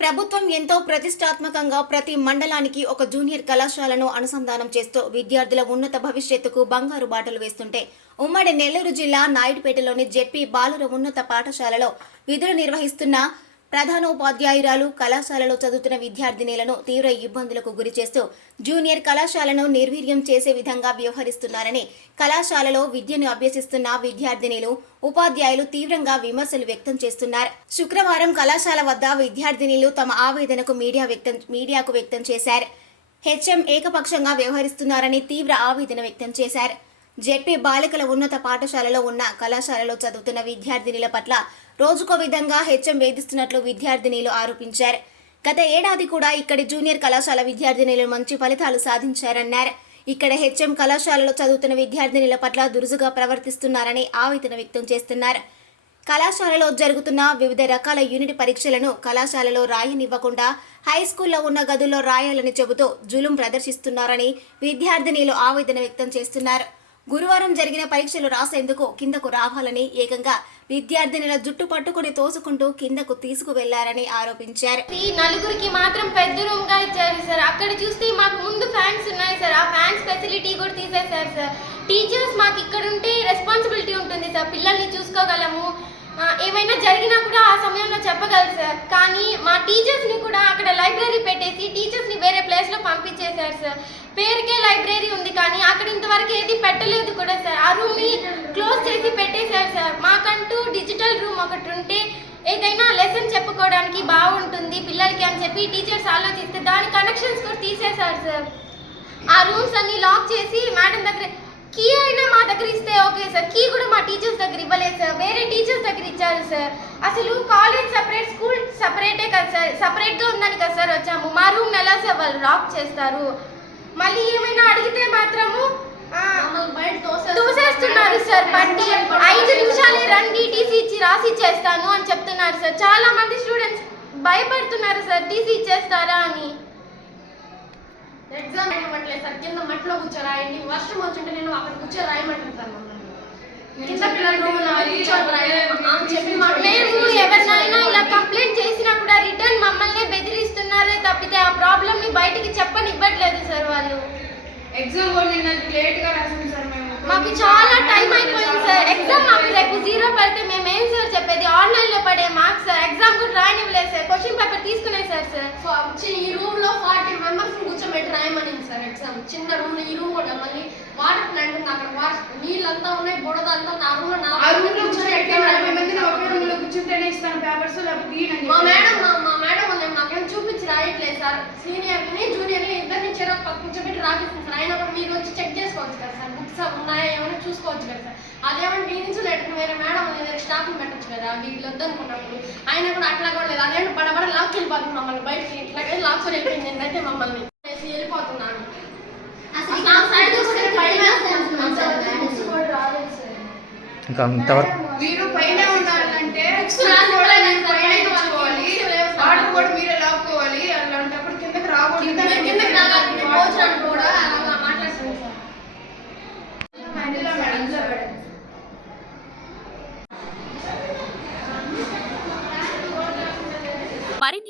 ప్రభుత్వం ఎంతో ప్రతిష్టాత్మకంగా ప్రతి మండలానికి ఒక జూనియర్ కళాశాలను అనుసంధానం చేస్తూ విద్యార్థుల ఉన్నత భవిష్యత్తుకు బంగారు బాటలు వేస్తుంటే ఉమ్మడి నెల్లూరు జిల్లా నాయుడుపేటలోని జెడ్పీ బాలుర ఉన్నత పాఠశాలలో విధులు నిర్వహిస్తున్న ప్రధానోపాధ్యాయురాలు కళాశాలలో చదువుతున్న విద్యార్థినిలను తీవ్ర ఇబ్బందులకు గురి చేస్తూ జూనియర్ కళాశాలను నిర్వీర్యం చేసే విధంగా వ్యవహరిస్తున్నారని కళాశాలలో విద్యను అభ్యసిస్తున్న విద్యార్థినిలు ఉపాధ్యాయులు తీవ్రంగా విమర్శలు వ్యక్తం చేస్తున్నారు. శుక్రవారం కళాశాల వద్ద విద్యార్థినిలు తమ ఆవేదనకు మీడియా వ్యక్తం మీడియాకు వ్యక్తం చేశారు. హెచ్ఎం ఏకపక్షంగా వ్యవహరిస్తున్నారని తీవ్ర ఆవేదన వ్యక్తం చేశారు. జెడ్పీ బాలికల ఉన్నత పాఠశాలలో ఉన్న కళాశాలలో చదువుతున్న విద్యార్థినిల పట్ల రోజుకో విధంగా హెచ్ఎం వేధిస్తున్నట్లు విద్యార్థినిలు ఆరోపించారు. గత ఏడాది కూడా ఇక్కడి జూనియర్ కళాశాల విద్యార్థినిలు మంచి ఫలితాలు సాధించారన్నారు. ఇక్కడ హెచ్ఎం కళాశాలలో చదువుతున్న విద్యార్థినిల పట్ల దురుసుగా ప్రవర్తిస్తున్నారని ఆవేదన వ్యక్తం చేస్తున్నారు. కళాశాలలో జరుగుతున్న వివిధ రకాల యూనిట్ పరీక్షలను కళాశాలలో రాయనివ్వకుండా హై స్కూల్లో ఉన్న గదుల్లో రాయాలని చెబుతూ జులుం ప్రదర్శిస్తున్నారని విద్యార్థినిలు ఆవేదన వ్యక్తం చేస్తున్నారు. గురువారం జరిగిన పరీక్షలు రాసేందుకు కిందకు రావాలని ఏకంగా విద్యార్థినుల జుట్టు పట్టుకుని తోసుకుంటూ కిందకు తీసుకువెళ్ళారని ఆరోపించారు. ఈ నలుగురికి మాత్రం పెద్ద రూమ్గా ఇచ్చారు సార్. అక్కడ చూస్తే మాకు ముందు ఫ్యాన్స్ ఉన్నాయి సార్. ఆ ఫ్యాన్స్ ఫెసిలిటీ కూడా తీసేశారు సార్. టీచర్స్ మాకు ఇక్కడ ఉంటే రెస్పాన్సిబిలిటీ ఉంటుంది సార్. పిల్లల్ని చూసుకోగలము. ఏమైనా జరిగినా కూడా ఆ సమయంలో చెప్పగలరు సార్. కానీ మా టీచర్స్ని కూడా అక్కడ లైబ్రరీ పెట్టేసి టీచర్స్ని వేరే ప్లేస్లో పంపించేశారు సార్. పేరుకే లైబ్రరీ ఉంది కానీ అక్కడ ఇంతవరకు ఏది పెట్టలేదు కూడా సార్ ఆ రూమ్ని క్లోజ్ చేసి పెట్టేశారు సార్. మాకంటూ డిజిటల్ రూమ్ ఒకటి ఉంటే ఏదైనా లెసన్ చెప్పుకోవడానికి బాగుంటుంది పిల్లలకి అని చెప్పి టీచర్స్ ఆలోచిస్తే దాని కనెక్షన్స్ కూడా తీసేశారు సార్. ఆ రూమ్స్ అన్ని లాక్ చేసి మేడం దగ్గర కీ అయినా మా దగ్గర ఇస్తే ఓకే సార్. కీ కూడా మా టీచర్స్ దగ్గర ఇవ్వలేదు సార్. వేరే టీచర్స్ దగ్గర ఇచ్చారు సార్. అసలు కాలేజ్ సపరేట్ స్కూల్ సపరేటే కదా సార్. సపరేట్గా ఉందని కదా సార్ వచ్చాము. మా రూమ్ ఎలా సార్ వాళ్ళు లాక్ చేస్తారు? మళ్ళీ ఏమైనా అడిగితే మాత్రము ఆ, తోసేస్తున్నారు సార్ బట్టి ఐదు నిమిషాలే రండి టీసీ ఇచ్చి రాసి ఇచ్చేస్తాను అని చెప్తున్నారు సార్. చాలా మంది స్టూడెంట్స్ భయపడుతున్నారు సార్ టీసీ ఇచ్చేస్తారా అని. ఎగ్జామ్ ఇవ్వట్లేదు సార్ కింద మట్టిలో కూర్చో రాయండి వర్షం వచ్చింటే నేను అక్కడ కూర్చో రాయమంటాను సార్ కింద మేము ఎవరినైనా ఇలా కంప్లైంట్ చేసినా కూడా రిటర్న్ మమ్మల్ని బెదిరిస్తున్నారే తప్పితే ఆ ప్రాబ్లమ్ని బయటికి చెప్పనివ్వట్లేదు సార్ వాళ్ళు. ఎగ్జామ్ కూడా నిన్న లేట్గా రాసాం సార్ మేము. మాకు చాలా టైం అయిపోయింది సార్. ఎగ్జామ్ మాకు రేపు జీరో పడితే మేము ఏం సార్ చెప్పేది? ఆన్లైన్లో పడే మార్క్స్ సార్. ఎగ్జామ్ కూడా రాయనివ్వలేదు సార్. క్వశ్చన్ పేపర్ తీసుకునే సార్ సార్. ఈ రూమ్లో ఫార్టీ మెంబర్స్ కూర్చోబెట్టి రాయమనింది సార్ ఎగ్జామ్ చిన్న రూమ్లో ఈ రూమ్ కూడా మళ్ళీ వాటర్ ప్లాంట్ ఉంది అక్కడ వాటర్ నీళ్ళంతా ఉన్నాయి బుడద అంతా ఉంది. ఆ రూమ్లో ఆ నలభై రూమ్లో మంది కూర్చొని కూర్చొని ఎగ్జామ్ నలభై మంది రాయమని ఒకే రూమ్లో కూర్చుంటేనే ఇస్తాను పేపర్స్ లేకపోతే మా. మేడం మా మా మేడం మాకేం చూపించి రాయట్లేదు సార్. సీనియర్ని జూనియర్ని ఇద్దరిని చెరో కూర్చోబెట్టి రాపిస్తుంది సార్. అయినా కూడా మీరు వచ్చి చెక్ ఉన్నాయా ఏమైనా చూసుకోవచ్చు కదా సార్. అదేమంటే ఈ నుంచి లెటర్ వేరే మేడం దగ్గర స్టాఫ్ పెట్టచ్చు కదా వీళ్ళు వద్దనుకున్నప్పుడు. ఆయన కూడా అట్లా కూడా లేదు. అదేంటి బడబడ లాక్ వెళ్ళిపోతుంది మమ్మల్ని బయటికి. ఇట్లాగే లాక్ వెళ్ళిపోయింది ఏంటంటే మమ్మల్ని. వేసి వెళ్ళిపోతున్నాను. నా సైడ్ చూస్తే పైన వేసుకుంటున్నాను సార్. బుక్స్ కూడా రాలేదు సార్. ఇంకా అంతవరకు మీరు పైన ఉండాలంటే బుక్స్ రాసి కూడా నేను పైన పైన కూర్చోవాలి లేవు సార్. వాటర్ కూడా మీరే లాక్కోవాలి అలాంటప్పుడు కిందకి రాకూడదు కింద కిందకి రాగానే భోజనానికి కూడా అలాగా మాట్లాడుతుంది సార్ ఇందులో మేడం సార్. మరిన్ని